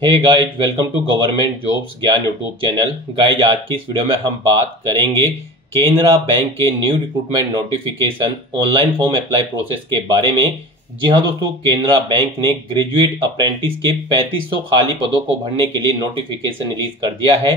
Hey guys, welcome to government jobs Gyan YouTube channel. Guys, आज की इस वीडियो में हम बात करेंगे केनरा बैंक के new recruitment notification online form apply process के बारे में। जी हाँ दोस्तों, केनरा बैंक ने ग्रेजुएट अप्रेंटिस के 3500 खाली पदों को भरने के लिए नोटिफिकेशन रिलीज कर दिया है।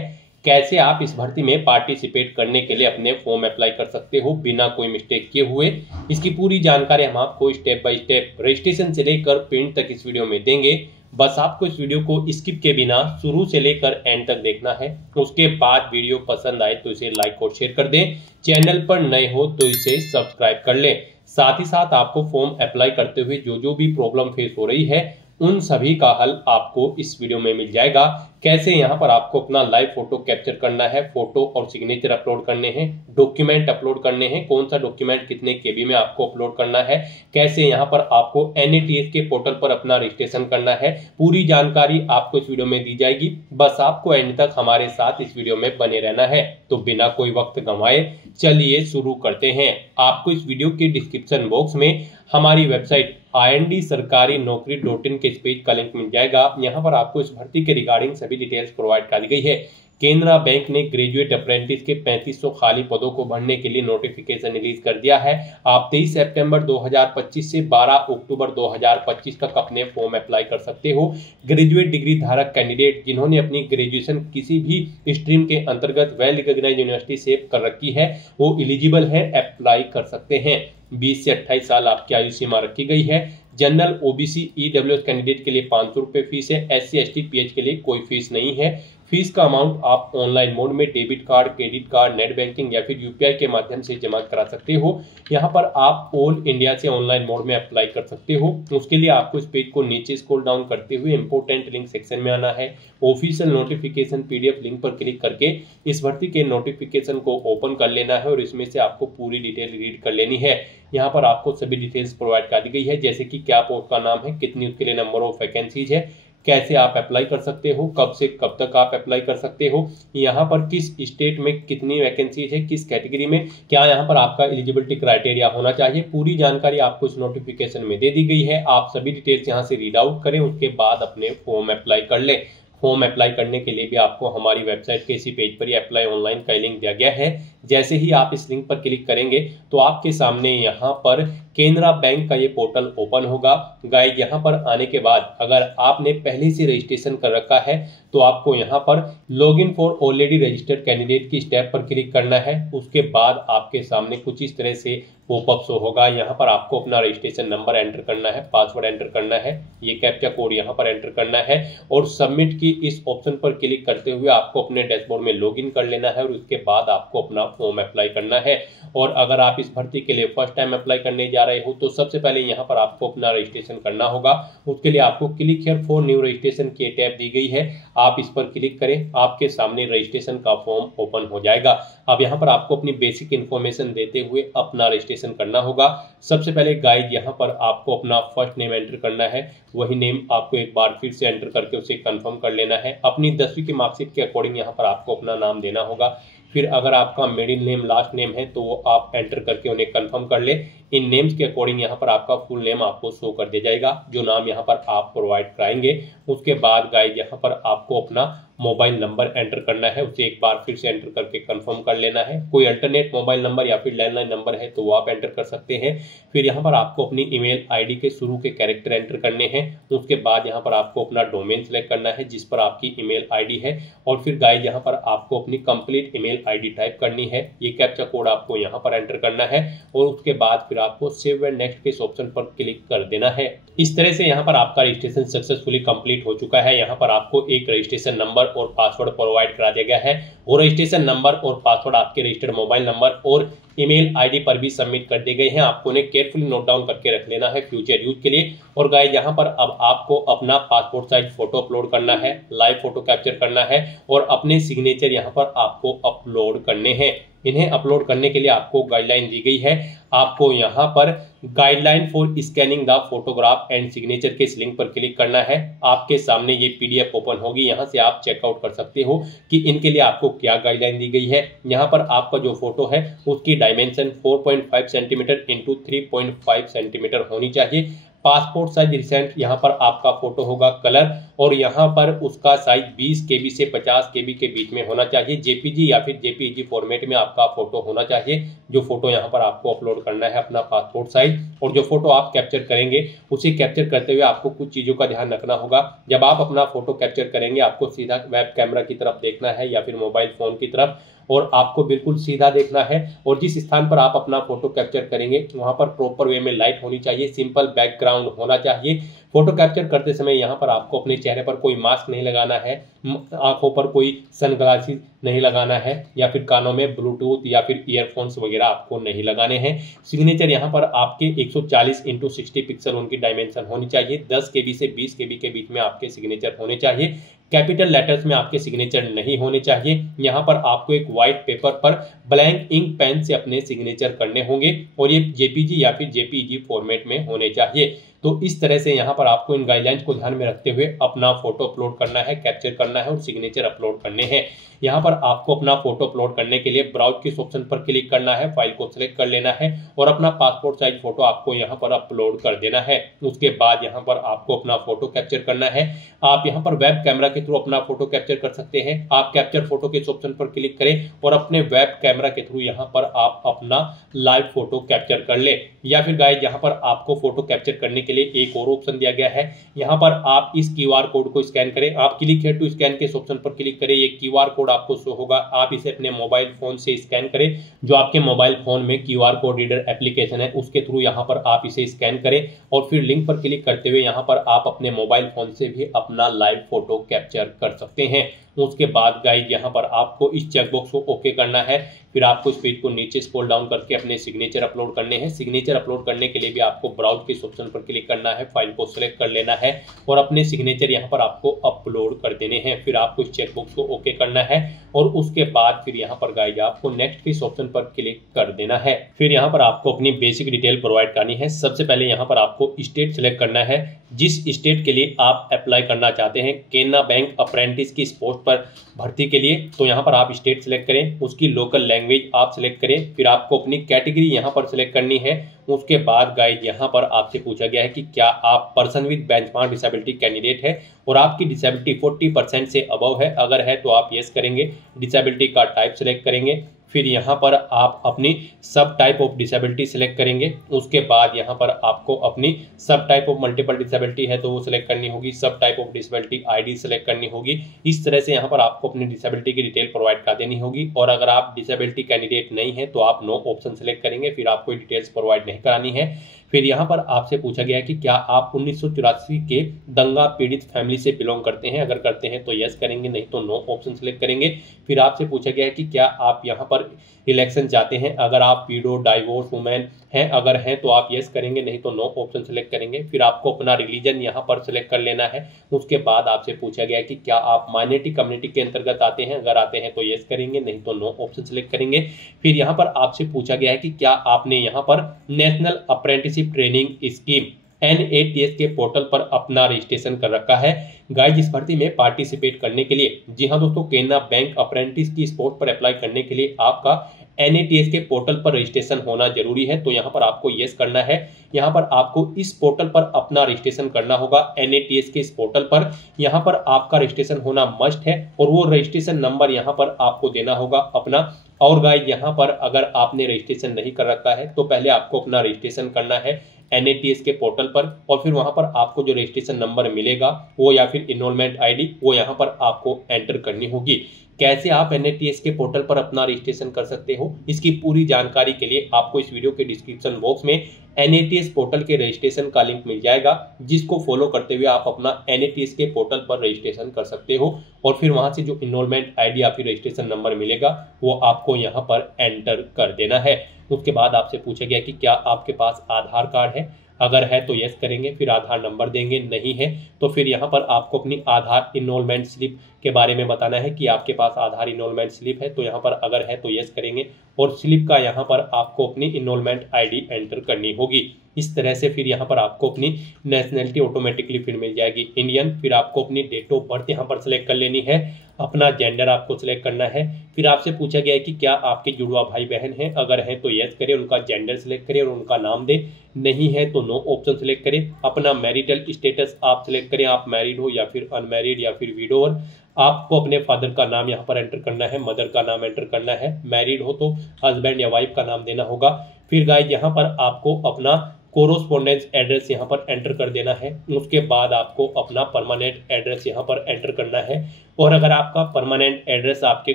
कैसे आप इस भर्ती में पार्टिसिपेट करने के लिए अपने फॉर्म अप्लाई कर सकते हो बिना कोई मिस्टेक किए हुए, इसकी पूरी जानकारी हम आपको स्टेप बाय स्टेप रजिस्ट्रेशन से लेकर प्रिंट तक इस वीडियो में देंगे। बस आपको इस वीडियो को स्किप के बिना शुरू से लेकर एंड तक देखना है। उसके बाद वीडियो पसंद आए तो इसे लाइक और शेयर कर दें। चैनल पर नए हो तो इसे सब्सक्राइब कर लें। साथ ही साथ आपको फॉर्म अप्लाई करते हुए जो भी प्रॉब्लम फेस हो रही है उन सभी का हल आपको इस वीडियो में मिल जाएगा। कैसे यहाँ पर आपको अपना लाइव फोटो कैप्चर करना है, फोटो और सिग्नेचर अपलोड करने हैं, डॉक्यूमेंट अपलोड करने हैं, कौन सा डॉक्यूमेंट कितने केबी में आपको अपलोड करना है, कैसे यहाँ पर आपको NATS के पोर्टल पर अपना रजिस्ट्रेशन करना है, पूरी जानकारी आपको इस वीडियो में दी जाएगी। बस आपको एंड तक हमारे साथ इस वीडियो में बने रहना है। तो बिना कोई वक्त गंवाए चलिए शुरू करते हैं। आपको इस वीडियो के डिस्क्रिप्शन बॉक्स में हमारी वेबसाइट IND-sarkari-naukri.in के इस पेज का लिंक मिल जाएगा। यहाँ पर आपको इस भर्ती के रिगार्डिंग सभी डिटेल्स प्रोवाइड कर दी गई है। केनरा बैंक ने ग्रेजुएट अप्रेंटिस के 3500 खाली पदों को भरने के लिए नोटिफिकेशन रिलीज कर दिया है। आप 23 सितंबर 2025 से 12 अक्टूबर 2025 तक अपने फॉर्म अप्लाई कर सकते हो। ग्रेजुएट डिग्री धारक कैंडिडेट जिन्होंने अपनी ग्रेजुएशन किसी भी स्ट्रीम के अंतर्गत वेल रिकॉग्नाइज्ड यूनिवर्सिटी से कर रखी है वो एलिजिबल है, अप्लाई कर सकते हैं। 20 से 28 साल आपकी आयु सीमा रखी गई है। जनरल, OBC, EWS कैंडिडेट के लिए 500 रुपये फीस है। SC, ST, PH के लिए कोई फीस नहीं है। फीस का अमाउंट आप ऑनलाइन मोड में debit card, credit card, net banking या फिर UPI के माध्यम से जमा करा सकते हो। यहाँ पर आप ऑल इंडिया से ऑनलाइन मोड में अप्लाई कर सकते हो। उसके लिए आपको इस पेज को नीचे स्क्रॉल डाउन करते हुए इंपोर्टेंट लिंक सेक्शन में आना है। ऑफिशियल नोटिफिकेशन PDF लिंक पर क्लिक करके इस भर्ती के नोटिफिकेशन को ओपन कर लेना है और इसमें से आपको पूरी डिटेल रीड कर लेनी है। यहाँ पर आपको सभी डिटेल्स प्रोवाइड कर दी गई है, जैसे कि क्या पोस्ट का नाम है, कितनी उसके लिए नंबर ऑफ वैकेंसीज है, कैसे आप अप्लाई कर सकते हो, कब से कब तक आप अप्लाई कर सकते हो, यहाँ पर किस स्टेट में कितनी वैकेंसीज है, किस कैटेगरी में, क्या यहाँ पर आपका एलिजिबिलिटी क्राइटेरिया होना चाहिए, पूरी जानकारी आपको इस नोटिफिकेशन में दे दी गई है। आप सभी डिटेल्स यहाँ से रीड आउट करें, उसके बाद अपने फॉर्म अप्लाई कर लें। फॉर्म अप्लाई करने के लिए भी आपको हमारी वेबसाइट के इसी पेज पर ही अप्लाई ऑनलाइन का लिंक दिया गया है। जैसे ही आप इस लिंक पर क्लिक करेंगे तो आपके सामने यहाँ पर केनरा बैंक का ये पोर्टल ओपन होगा। गाइड, यहाँ पर आने के बाद अगर आपने पहले से रजिस्ट्रेशन कर रखा है तो आपको यहाँ पर login for already registered candidate की स्टेप पर क्लिक करना है। उसके बाद आपके सामने कुछ इस तरह से पॉपअप शो होगा। यहाँ पर आपको अपना रजिस्ट्रेशन नंबर एंटर करना है, पासवर्ड एंटर करना है, ये कैप्चा कोड यहाँ पर एंटर करना है और सबमिट की इस ऑप्शन पर क्लिक करते हुए आपको अपने डैशबोर्ड में लॉगिन कर लेना है और उसके बाद आपको अपना फॉर्म अप्लाई करना है। और अगर आप इस भर्ती के लिए फर्स्ट टाइम अप्लाई करने जा रहे हो तो सबसे पहले यहाँ पर आपको अपना रजिस्ट्रेशन करना होगा। उसके लिए आपको click here for new registration की टैब दी गई है, आप इस पर क्लिक करें, आपके सामने रजिस्ट्रेशन का फॉर्म ओपन हो जाएगा। अब यहाँ पर आपको अपनी बेसिक इन्फॉर्मेशन देते हुए अपना रजिस्ट्रेशन करना होगा। सबसे पहले गाइड, यहाँ पर आपको अपना फर्स्ट नेम एंटर करना है, वही नेम आपको एक बार फिर से एंटर करके उसे कंफर्म कर लेना है। अपनी 10वीं की मार्कशीट के अकॉर्डिंग यहाँ पर आपको अपना नाम देना होगा। फिर अगर आपका मिडिल नेम, लास्ट नेम है तो वो आप एंटर करके उन्हें कंफर्म कर ले। इन नेम्स के अकॉर्डिंग यहाँ पर आपका फुल नेम आपको शो कर दिया जाएगा, जो नाम यहाँ पर आप प्रोवाइड कराएंगे। उसके बाद गाइड, यहाँ पर आपको अपना मोबाइल नंबर एंटर करना है, उसे एक बार फिर से एंटर करके कंफर्म कर लेना है। कोई अल्टरनेट मोबाइल नंबर या फिर लैंडलाइन नंबर है तो वो आप एंटर कर सकते हैं। फिर यहाँ पर आपको अपनी ईमेल ID के शुरू के कैरेक्टर एंटर करने हैं। उसके बाद यहाँ पर आपको अपना डोमेन सेलेक्ट करना है जिस पर आपकी ईमेल ID है और फिर गाइड, यहाँ पर आपको अपनी कंप्लीट ईमेल ID टाइप करनी है। ये कैप्चा कोड आपको यहाँ पर एंटर करना है और उसके बाद फिर आपको सेव एंड नेक्स्ट के इस ऑप्शन पर क्लिक कर देना है। इस तरह से यहाँ पर आपका रजिस्ट्रेशन सक्सेसफुली कंप्लीट हो चुका है। यहाँ पर आपको एक रजिस्ट्रेशन नंबर और पासवर्ड प्रोवाइड करा दिया गया है। वो रजिस्ट्रेशन नंबर और पासवर्ड आपके रजिस्टर्ड मोबाइल नंबर और ईमेल ID पर भी सबमिट कर दिए गए हैं। आपको उन्हें केयरफुली नोट डाउन करके रख लेना है फ्यूचर यूज के लिए। और गाइस, यहाँ पर अब आपको अपना पासपोर्ट साइज फोटो अपलोड करना है, लाइव फोटो कैप्चर करना है और अपने सिग्नेचर यहाँ पर आपको अपलोड करने हैं। इन्हें अपलोड करने के लिए आपको गाइडलाइन दी गई है। आपको यहाँ पर guideline for scanning the photograph and signature के इस लिंक पर क्लिक करना है। आपके सामने ये PDF ओपन होगी, यहाँ से आप चेकआउट कर सकते हो कि इनके लिए आपको क्या गाइडलाइन दी गई है। यहाँ पर आपका जो फोटो है उसकी डायमेंशन 4.5 सेंटीमीटर इंटू 3.5 सेंटीमीटर होनी चाहिए। पासपोर्ट साइज रिसेंट यहाँ पर आपका फोटो होगा कलर, और यहाँ पर उसका साइज 20 KB से 50 KB के बीच में होना चाहिए। जेपीजी या फिर जेपीईजी फॉर्मेट में आपका फोटो होना चाहिए। जो फोटो यहाँ पर आपको अपलोड करना है अपना पासपोर्ट साइज, और जो फोटो आप कैप्चर करेंगे उसे कैप्चर करते हुए आपको कुछ चीजों का ध्यान रखना होगा। जब आप अपना फोटो कैप्चर करेंगे आपको सीधा वेब कैमरा की तरफ देखना है या फिर मोबाइल फोन की तरफ, और आपको बिल्कुल सीधा देखना है। और जिस स्थान पर आप अपना फोटो कैप्चर करेंगे वहां पर प्रॉपर वे में लाइट होनी चाहिए, सिंपल बैकग्राउंड होना चाहिए। फोटो कैप्चर करते समय यहाँ पर आपको अपने चेहरे पर कोई मास्क नहीं लगाना है, आंखों पर कोई सनग्लासेस नहीं लगाना है, या फिर कानों में ब्लूटूथ या फिर ईयरफोन्स वगैरह आपको नहीं लगाने हैं। सिग्नेचर यहाँ पर आपके 140x60 पिक्सल उनकी डायमेंशन होनी चाहिए। 10 KB से 20 KB के बीच में आपके सिग्नेचर होने चाहिए। कैपिटल लेटर्स में आपके सिग्नेचर नहीं होने चाहिए। यहाँ पर आपको एक व्हाइट पेपर पर ब्लैंक इंक पेन से अपने सिग्नेचर करने होंगे, और ये जेपीजी या फिर जेपीईजी फॉर्मेट में होने चाहिए। तो इस तरह से यहाँ पर आपको इन गाइडलाइंस को ध्यान में रखते हुए अपना फोटो अपलोड करना है, कैप्चर करना है और सिग्नेचर अपलोड करने हैं। यहाँ पर आपको अपना फोटो अपलोड करने के लिए ब्राउज किस ऑप्शन पर क्लिक करना है, फाइल को सिलेक्ट कर लेना है और अपना पासपोर्ट साइज फोटो आपको यहाँ पर अपलोड कर देना है। उसके बाद यहाँ पर आपको अपना फोटो कैप्चर करना है। आप यहाँ पर वेब कैमरा के थ्रू अपना फोटो कैप्चर कर सकते हैं। आप कैप्चर फोटो के इस ऑप्शन पर क्लिक करें और अपने वेब कैमरा के थ्रू यहाँ पर आप अपना लाइव फोटो कैप्चर कर ले। या फिर गाइस यहाँ पर आपको फोटो कैप्चर करने के लिए एक और ऑप्शन दिया गया है। यहाँ पर आप इस QR कोड को स्कैन करें। आप क्लिक है टू स्कैन के ऑप्शन पर क्लिक करें। ये QR कोड आपको शो होगा, आप इसे अपने मोबाइल फोन से स्कैन करें। जो आपके मोबाइल फोन में QR कोड रीडर एप्लीकेशन है उसके थ्रू यहाँ पर आप इसे स्कैन करें और फिर लिंक पर क्लिक करते हुए यहाँ पर आप अपने मोबाइल फोन से भी अपना लाइव फोटो कैप्चर कर सकते हैं। उसके बाद गाइस यहाँ पर आपको इस चेकबॉक्स को ओके करना है। फिर आपको इस पेज को नीचे स्क्रॉल डाउन करके अपने सिग्नेचर अपलोड करने हैं। सिग्नेचर अपलोड करने के लिए भी आपको ब्राउज के ऑप्शन पर क्लिक करना है, फाइल को सिलेक्ट कर लेना है और अपने सिग्नेचर यहाँ पर आपको अपलोड कर देने हैं। फिर आपको इस चेकबॉक्स को ओके करना है और उसके बाद फिर यहाँ पर गाइस आपको नेक्स्ट के इस ऑप्शन पर क्लिक कर देना है। फिर यहाँ पर आपको अपनी बेसिक डिटेल प्रोवाइड करनी है। सबसे पहले यहाँ पर आपको स्टेट सिलेक्ट करना है, जिस स्टेट के लिए आप अप्लाई करना चाहते हैं। केनरा बैंक अप्रेंटिस की इस पोस्ट पर भर्ती के लिए तो यहाँ पर आप स्टेट सिलेक्ट करें, उसकी लोकल लैंग्वेज आप सिलेक्ट करें। फिर आपको अपनी कैटेगरी यहाँ पर सिलेक्ट करनी है। उसके बाद गाइस यहाँ पर आपसे पूछा गया है कि क्या आप person with benchmark disability candidate है और आपकी डिसेबिलिटी 40% से अबव है। अगर है तो आप यस करेंगे। डिसेबिलिटी का टाइप सिलेक्ट करेंगे। फिर यहाँ पर आप अपनी सब टाइप ऑफ डिसेबिलिटी सिलेक्ट करेंगे। उसके बाद यहाँ पर आपको अपनी सब टाइप ऑफ मल्टीपल डिसेबिलिटी है तो वो सिलेक्ट करनी होगी। सब type of disability ID select करनी होगी। इस तरह से यहाँ पर आपको अपनी डिसेबिलिटी की डिटेल प्रोवाइड कर देनी होगी। और अगर आप डिसेबिलिटी कैंडिडेट नहीं है तो आप नो ऑप्शन सिलेक्ट करेंगे। फिर आपको डिटेल्स प्रोवाइड नहीं करानी है। फिर यहाँ पर आपसे पूछा गया है कि क्या आप 1984 के दंगा पीड़ित फैमिली से बिलोंग करते हैं। अगर करते हैं तो यस करेंगे, नहीं तो नो ऑप्शन सिलेक्ट करेंगे। फिर आपसे पूछा गया है कि क्या आप यहाँ पर इलेक्शन चाहते हैं। अगर आप विडो डाइवोर्स वुमेन हैं, अगर हैं तो आप यस करेंगे, नहीं तो नो ऑप्शन सिलेक्ट करेंगे। फिर आपको अपना रिलीजन यहाँ पर सिलेक्ट कर लेना है। उसके बाद आपसे पूछा गया है कि क्या आप माइनॉरिटी कम्युनिटी के अंतर्गत आते हैं। अगर आते हैं तो यस करेंगे, नहीं तो नो ऑप्शन सिलेक्ट करेंगे। फिर यहाँ पर आपसे पूछा गया है कि क्या आपने यहाँ पर national apprenticeship training scheme NATS के पोर्टल पर अपना रजिस्ट्रेशन कर रखा है। गाइस इस भर्ती में पार्टिसिपेट करने के लिए, जी हाँ दोस्तों, केनरा बैंक अप्रेंटिस की पोस्ट पर अप्लाई करने के लिए आपका NATS के पोर्टल पर रजिस्ट्रेशन होना जरूरी है। तो यहाँ पर आपको यस करना है। यहाँ पर आपको इस पोर्टल पर अपना रजिस्ट्रेशन करना होगा। NATS के इस पोर्टल पर यहाँ पर आपका रजिस्ट्रेशन होना मस्ट है और वो रजिस्ट्रेशन नंबर यहाँ पर आपको देना होगा अपना। और गाइस यहाँ पर अगर आपने रजिस्ट्रेशन नहीं कर रखा है तो पहले आपको अपना रजिस्ट्रेशन करना है NATS के पोर्टल पर और फिर वहां पर आपको जो रजिस्ट्रेशन नंबर मिलेगा वो या फिर इनरोलमेंट ID वो यहाँ पर आपको एंटर करनी होगी। कैसे आप NATS के पोर्टल पर अपना रजिस्ट्रेशन कर सकते हो, इसकी पूरी जानकारी के लिए आपको इस वीडियो के डिस्क्रिप्शन बॉक्स में NATS पोर्टल के रजिस्ट्रेशन का लिंक मिल जाएगा, जिसको फॉलो करते हुए आप अपना NATS के पोर्टल पर रजिस्ट्रेशन कर सकते हो। और फिर वहां से जो इनरोलमेंट ID या फिर रजिस्ट्रेशन नंबर मिलेगा वो आपको यहाँ पर एंटर कर देना है। उसके बाद आपसे पूछा गया कि क्या आपके पास आधार कार्ड है। अगर है तो यस करेंगे, फिर आधार नंबर देंगे, नहीं है तो फिर यहाँ पर आपको अपनी आधार इनरोलमेंट स्लिप के बारे में बताना है कि आपके पास आधार इनरोलमेंट स्लिप है। तो यहाँ पर अगर है तो यस करेंगे और स्लिप का यहाँ पर आपको अपनी इनरोलमेंट ID एंटर करनी होगी। इस तरह से फिर यहाँ पर आपको अपनी नेशनैलिटी ऑटोमेटिकली फिर मिल जाएगी इंडियन। फिर आपको अपनी डेट ऑफ बर्थ यहाँ पर सिलेक्ट कर लेनी है। अपना जेंडर आपको सिलेक्ट करना है। फिर आपसे पूछा गया है कि क्या आपके जुड़वा भाई बहन हैं, अगर हैं तो यस करें, उनका जेंडर सिलेक्ट करें और उनका नाम दें, नहीं है तो नो ऑप्शन सिलेक्ट करें। अपना मैरिटल स्टेटस आप सिलेक्ट करें, आप मैरिड हो या फिर अनमैरिड या फिर विडोवर। आपको अपने फादर का नाम यहाँ पर एंटर करना है, मदर का नाम एंटर करना है, मैरिड हो तो हस्बैंड या वाइफ का नाम देना होगा। फिर गाइस यहाँ पर आपको अपना कोरोस्पोंडेंस एड्रेस यहाँ पर एंटर कर देना है। उसके बाद आपको अपना परमानेंट एड्रेस यहाँ पर एंटर करना है। और अगर आपका परमानेंट एड्रेस आपके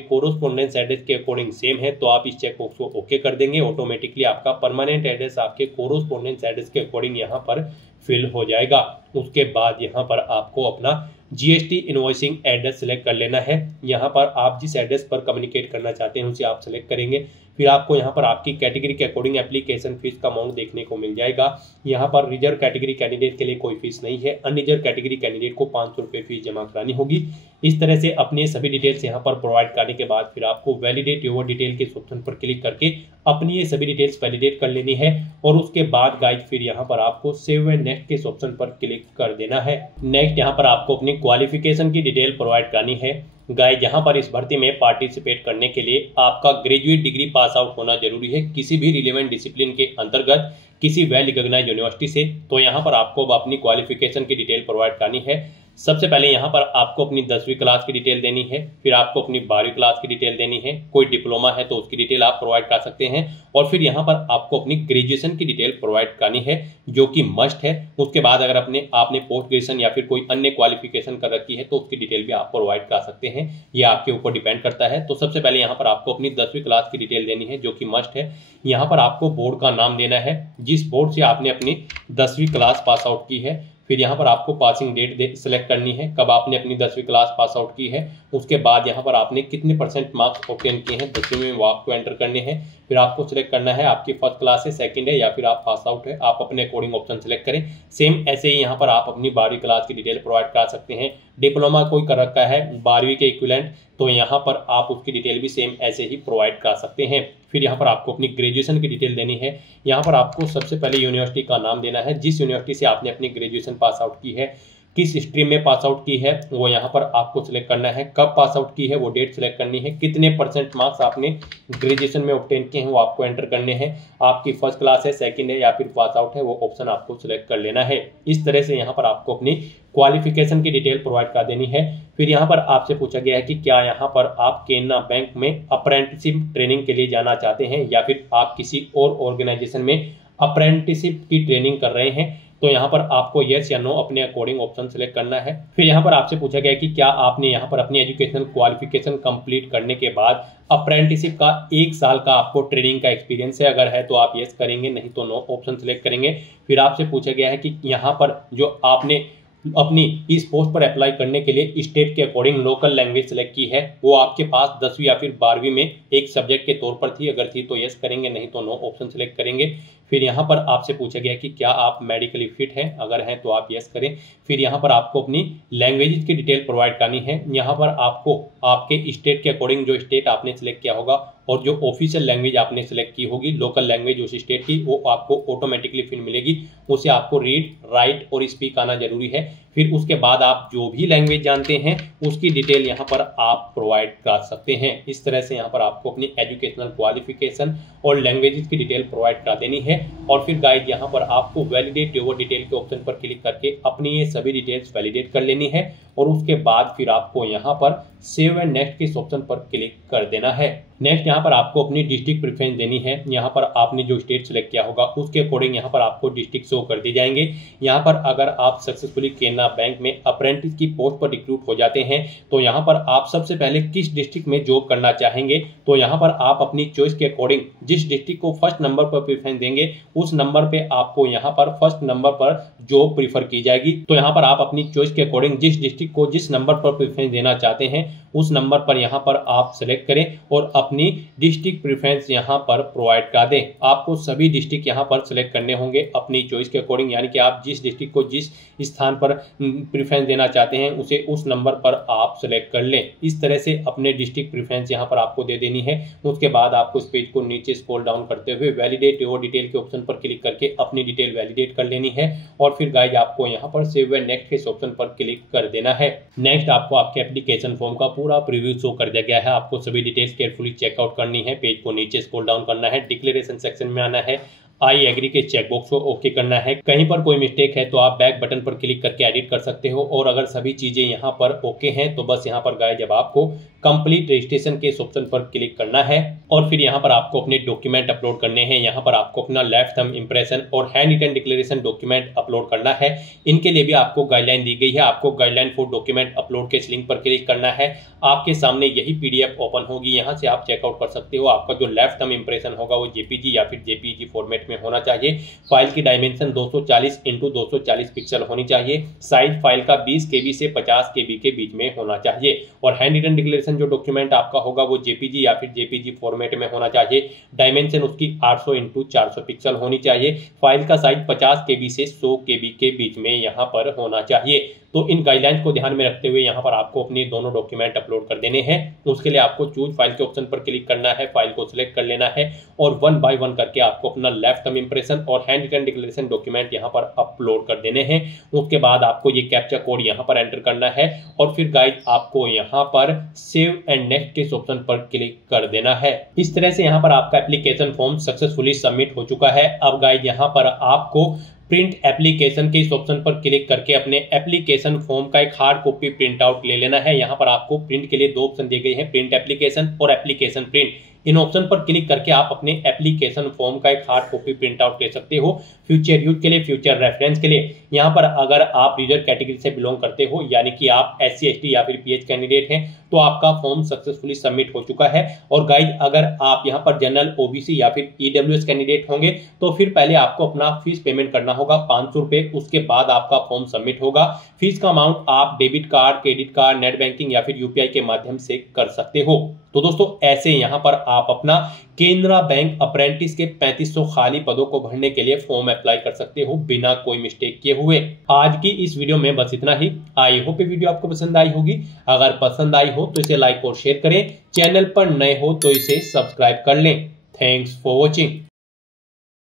कोरोस्पोंडेंस एड्रेस के अकॉर्डिंग सेम है तो आप इस चेकबॉक्स को ओके कर देंगे। ऑटोमेटिकली आपका परमानेंट एड्रेस आपके कोरोस्पोंडेंस एड्रेस के अकॉर्डिंग यहाँ पर फिल हो जाएगा। उसके बाद यहाँ पर आपको अपना जीएसटी इनवॉइसिंग एड्रेस सेलेक्ट कर लेना है। यहाँ पर आप जिस एड्रेस पर कम्युनिकेट करना चाहते हैं उसे आप सेलेक्ट करेंगे। फिर आपको यहाँ पर आपकी कैटेगरी के अकॉर्डिंग एप्लीकेशन फीस का अमाउंट देखने को मिल जाएगा। यहाँ पर रिजर्व कैटेगरी कैंडिडेट के लिए कोई फीस नहीं है, अनरिजर्व कैटेगरी कैंडिडेट को 500 रुपये फीस जमा करानी होगी। इस तरह से अपने सभी डिटेल्स यहाँ पर प्रोवाइड करने के बाद फिर आपको वैलिडेट योर डिटेल के ऑप्शन पर क्लिक करके अपनी ये सभी डिटेल्स वैलिडेट कर लेनी है। और उसके बाद गाइस फिर यहाँ पर आपको सेव एंड नेक्स्ट के ऑप्शन पर क्लिक कर देना है। नेक्स्ट यहाँ पर आपको अपनी क्वालिफिकेशन की डिटेल प्रोवाइड करनी है। गाइस यहाँ पर इस भर्ती में पार्टिसिपेट करने के लिए आपका ग्रेजुएट डिग्री पास आउट होना जरूरी है किसी भी रिलेवेंट डिसिप्लिन के अंतर्गत किसी वेल रिकॉग्नाइज्ड यूनिवर्सिटी से। तो यहाँ पर आपको अब अपनी क्वालिफिकेशन की डिटेल प्रोवाइड करनी है। सबसे पहले यहाँ पर आपको अपनी 10वीं क्लास की डिटेल देनी है, फिर आपको अपनी 12वीं क्लास की डिटेल देनी है, कोई डिप्लोमा है तो उसकी डिटेल आप प्रोवाइड कर सकते हैं, और फिर यहाँ पर आपको अपनी ग्रेजुएशन की डिटेल प्रोवाइड करनी है जो कि मस्ट है। उसके बाद अगर आपने पोस्ट ग्रेजुएशन या फिर कोई अन्य क्वालिफिकेशन कर रखी है तो उसकी डिटेल भी आप प्रोवाइड कर सकते हैं, ये आपके ऊपर डिपेंड करता है। तो सबसे पहले यहाँ पर आपको अपनी 10वीं क्लास की डिटेल देनी है जो कि मस्ट है। यहाँ पर आपको बोर्ड का नाम देना है जिस बोर्ड से आपने अपनी 10वीं क्लास पास आउट की है। फिर यहाँ पर आपको पासिंग डेट सेलेक्ट करनी है, कब आपने अपनी 10वीं क्लास पास आउट की है। उसके बाद यहाँ पर आपने कितने % मार्क्स ऑब्टेन किए हैं 10वीं में, वो आपको एंटर करने हैं। फिर आपको सिलेक्ट करना है आपकी फर्स्ट क्लास है, सेकंड है या फिर आप पास आउट है, आप अपने अकॉर्डिंग ऑप्शन सेलेक्ट करें। सेम ऐसे ही यहाँ पर आप अपनी 12वीं क्लास की डिटेल प्रोवाइड कर सकते हैं। डिप्लोमा कोई कर रखा है 12वीं के इक्विवेलेंट तो यहाँ पर आप उसकी डिटेल भी सेम ऐसे ही प्रोवाइड कर सकते हैं। फिर यहाँ पर आपको अपनी ग्रेजुएशन की डिटेल देनी है। यहाँ पर आपको सबसे पहले यूनिवर्सिटी का नाम देना है, जिस यूनिवर्सिटी से आपने अपनी ग्रेजुएशन पास आउट की है, किस स्ट्रीम में पास आउट की है वो यहाँ पर आपको सिलेक्ट करना है, कब पास आउट की है वो डेट सिलेक्ट करनी है, कितने % मार्क्स आपने ग्रेजुएशन में ऑब्टेन किए हैं वो आपको एंटर करने हैं, आपकी फर्स्ट क्लास है, सेकंड है या फिर पास आउट है वो ऑप्शन आपको सिलेक्ट कर लेना है। इस तरह से यहाँ पर आपको अपनी क्वालिफिकेशन की डिटेल प्रोवाइड कर देनी है। फिर यहाँ पर आपसे पूछा गया है कि क्या यहाँ पर आप केनरा बैंक में अप्रेंटिसशिप ट्रेनिंग के लिए जाना चाहते हैं या फिर आप किसी और ऑर्गेनाइजेशन में अप्रेंटिसशिप की ट्रेनिंग कर रहे हैं। तो यहाँ पर आपको यस या नो अपने अकॉर्डिंग ऑप्शन सेलेक्ट करना है। फिर यहाँ पर आपसे पूछा गया है कि क्या आपने यहाँ पर अपनी एजुकेशनल क्वालिफिकेशन कंप्लीट करने के बाद अप्रेंटिसशिप का 1 साल का आपको ट्रेनिंग का एक्सपीरियंस है, अगर है तो आप यस करेंगे, नहीं तो नो ऑप्शन सेलेक्ट करेंगे। फिर आपसे पूछा गया है कि यहाँ पर जो आपने अपनी इस पोस्ट पर अप्लाई करने के लिए स्टेट के अकॉर्डिंग लोकल लैंग्वेज सेलेक्ट की है, वो आपके पास 10वीं या फिर 12वीं में एक सब्जेक्ट के तौर पर थी, अगर थी तो यस करेंगे, नहीं तो नो ऑप्शन सेलेक्ट करेंगे। फिर यहाँ पर आपसे पूछा गया कि क्या आप मेडिकली फिट हैं, अगर हैं तो आप यस करें। फिर यहाँ पर आपको अपनी लैंग्वेज की डिटेल प्रोवाइड करनी है। यहाँ पर आपको आपके स्टेट के अकॉर्डिंग जो स्टेट आपने सिलेक्ट किया होगा और जो ऑफिशियल लैंग्वेज आपने सेलेक्ट की होगी, लोकल लैंग्वेज उस स्टेट की, वो आपको ऑटोमेटिकली फिर मिलेगी। उसे आपको रीड, राइट और स्पीक आना जरूरी है। फिर उसके बाद आप जो भी लैंग्वेज जानते हैं उसकी डिटेल यहाँ पर आप प्रोवाइड कर सकते हैं। इस तरह से यहाँ पर आपको अपनी एजुकेशनल क्वालिफिकेशन और लैंग्वेजेस की डिटेल प्रोवाइड कर देनी है। और फिर गाइड यहाँ पर आपको वैलिडेट योर डिटेल के ऑप्शन पर क्लिक करके अपनी ये सभी डिटेल्स वैलिडेट कर लेनी है। और उसके बाद फिर आपको यहाँ पर सेव एंड नेक्स्ट के ऑप्शन पर क्लिक कर देना है। नेक्स्ट यहाँ पर आपको अपनी डिस्ट्रिक्ट प्रेफरेंस देनी है। यहाँ पर आपने जो स्टेट सेलेक्ट किया होगा उसके अकॉर्डिंग यहाँ पर आपको डिस्ट्रिक्ट शो कर दी जाएंगे। यहाँ पर अगर आप सक्सेसफुली केनरा बैंक में अप्रेंटिस की पोस्ट पर रिक्रूट हो जाते हैं तो यहाँ पर आप सबसे पहले किस डिस्ट्रिक्ट में जॉब करना चाहेंगे, तो यहाँ पर आप अपनी चॉइस के अकॉर्डिंग जिस डिस्ट्रिक्ट को फर्स्ट नंबर पर प्रेफरेंस देंगे उस नंबर पे आपको यहाँ पर फर्स्ट नंबर पर जॉब प्रीफर की जाएगी। तो यहाँ पर आप अपनी चॉइस के अकॉर्डिंग जिस डिस्ट्रिक्ट को जिस नंबर पर प्रेफरेंस देना चाहते हैं उस नंबर पर यहाँ पर आप सेलेक्ट करें और अपनी डिस्ट्रिक्ट प्रेफरेंस यहाँ पर प्रोवाइड कर दें। आपको सभी डिस्ट्रिक्ट यहाँ पर सेलेक्ट करने होंगे अपनी चॉइस के अकॉर्डिंग, यानी कि आप जिस डिस्ट्रिक्ट को जिस स्थान पर प्रेफरेंस देना चाहते हैं उसे उस नंबर पर आप सेलेक्ट कर लें। इस तरह से अपने डिस्ट्रिक्ट प्रेफरेंस यहाँ पर आपको दे देनी है। उसके बाद आपको इस पेज को नीचे स्क्रॉल डाउन करते हुए वैलिडेट योर डिटेल के ऑप्शन पर क्लिक करके अपनी डिटेल वैलिडेट कर लेनी है। और फिर गाइज आपको यहाँ पर सेव एंड नेक्स्ट के ऑप्शन पर क्लिक कर देना है। नेक्स्ट आपको आपके एप्लीकेशन फॉर्म का पूरा प्रीव्यू शो कर दिया गया है। आपको सभी डिटेल्स केयरफुली चेकआउट करनी है। पेज को नीचे स्क्रॉल डाउन करना है, डिक्लेरेशन सेक्शन में आना है, आई एग्री के चेकबॉक्स को ओके करना है। कहीं पर कोई मिस्टेक है तो आप बैक बटन पर क्लिक करके एडिट कर सकते हो। और अगर सभी चीजें यहाँ पर ओके हैं तो बस यहाँ पर गाइस जब आपको कंप्लीट रजिस्ट्रेशन के इस ऑप्शन पर क्लिक करना है और फिर यहाँ पर आपको अपने डॉक्यूमेंट अपलोड करने हैं। यहाँ पर आपको अपना लेफ्ट थंब इंप्रेशन और hand written declaration document upload करना है। इनके लिए भी आपको गाइडलाइन दी गई है। आपको गाइडलाइन फॉर डॉक्यूमेंट अपलोड के इस लिंक पर क्लिक करना है। आपके सामने यही पीडीएफ ओपन होगी, यहाँ से आप चेकआउट कर सकते हो। आपका जो लेफ्ट थंब इंप्रेशन होगा वो जेपीजी या फिर जेपीजी फॉर्मेट में होना चाहिए। फाइल की डायमेंशन 240 x 240 पिक्सल होनी चाहिए। साइज फाइल का 20 KB से 50 KB के बीच में होना चाहिए। और हैंड रिटन डिक्लेरेशन जो डॉक्यूमेंट आपका होगा वो जेपीजी या फिर जेपीजी फॉर्मेट में होना चाहिए। डायमेंशन उसकी 800 x 400 पिक्सल होनी चाहिए। फाइल का साइज 50 KB से 100 KB के बीच में यहाँ पर होना चाहिए। तो इन गाइडलाइंस को ध्यान में रखते हुए यहाँ पर आपको अपने दोनों डॉक्यूमेंट अपलोड कर देने हैं। उसके लिए आपको चूज फाइल के ऑप्शन पर क्लिक करना है, फाइल को सिलेक्ट कर लेना है और 1 बाय 1 करके आपको अपना लेफ्ट थंब इंप्रेशन और हैंड रिटन डिक्लेरेशन डॉक्यूमेंट यहाँ पर अपलोड कर देने हैं। उसके बाद आपको ये कैप्चा कोड यहाँ पर एंटर करना है और फिर गाइड आपको यहाँ पर सेव एंड नेक्स्ट के ऑप्शन पर क्लिक कर देना है। इस तरह से यहाँ पर आपका एप्लीकेशन फॉर्म सक्सेसफुली सबमिट हो चुका है। अब गाइड यहाँ पर आपको प्रिंट एप्लीकेशन के इस ऑप्शन पर क्लिक करके अपने एप्लीकेशन फॉर्म का एक हार्ड कॉपी प्रिंट आउट ले लेना है। यहाँ पर आपको प्रिंट के लिए 2 ऑप्शन दिए गए हैं, प्रिंट एप्लीकेशन और एप्लीकेशन प्रिंट। इन ऑप्शन पर क्लिक करके आप अपने एप्लीकेशन फॉर्म का एक हार्ड कॉपी प्रिंट आउट ले सकते हो, फ्यूचर यूज के लिए, फ्यूचर रेफरेंस के लिए। यहाँ पर अगर आप यूजर कैटेगरी से बिलोंग करते हो यानी कि आप SC ST या फिर PH कैंडिडेट हैं तो आपका फॉर्म सक्सेसफुली सबमिट हो चुका है। और गाइज अगर आप यहाँ पर जनरल, OBC या फिर EWS कैंडिडेट होंगे तो फिर पहले आपको अपना फीस पेमेंट करना होगा 500 रुपए। उसके बाद आपका फॉर्म सबमिट होगा। फीस का अमाउंट आप debit card, credit card, net banking या फिर UPI के माध्यम से कर सकते हो। तो दोस्तों ऐसे यहाँ पर आप अपना केनरा बैंक अप्रेंटिस के 3500 खाली पदों को भरने के लिए फॉर्म अप्लाई कर सकते हो बिना कोई मिस्टेक किए हुए। आज की इस वीडियो में बस इतना ही। आई होप ये वीडियो आपको पसंद आई होगी। अगर पसंद आई हो तो इसे लाइक और शेयर करें। चैनल पर नए हो तो इसे सब्सक्राइब कर लें। Thanks for watching.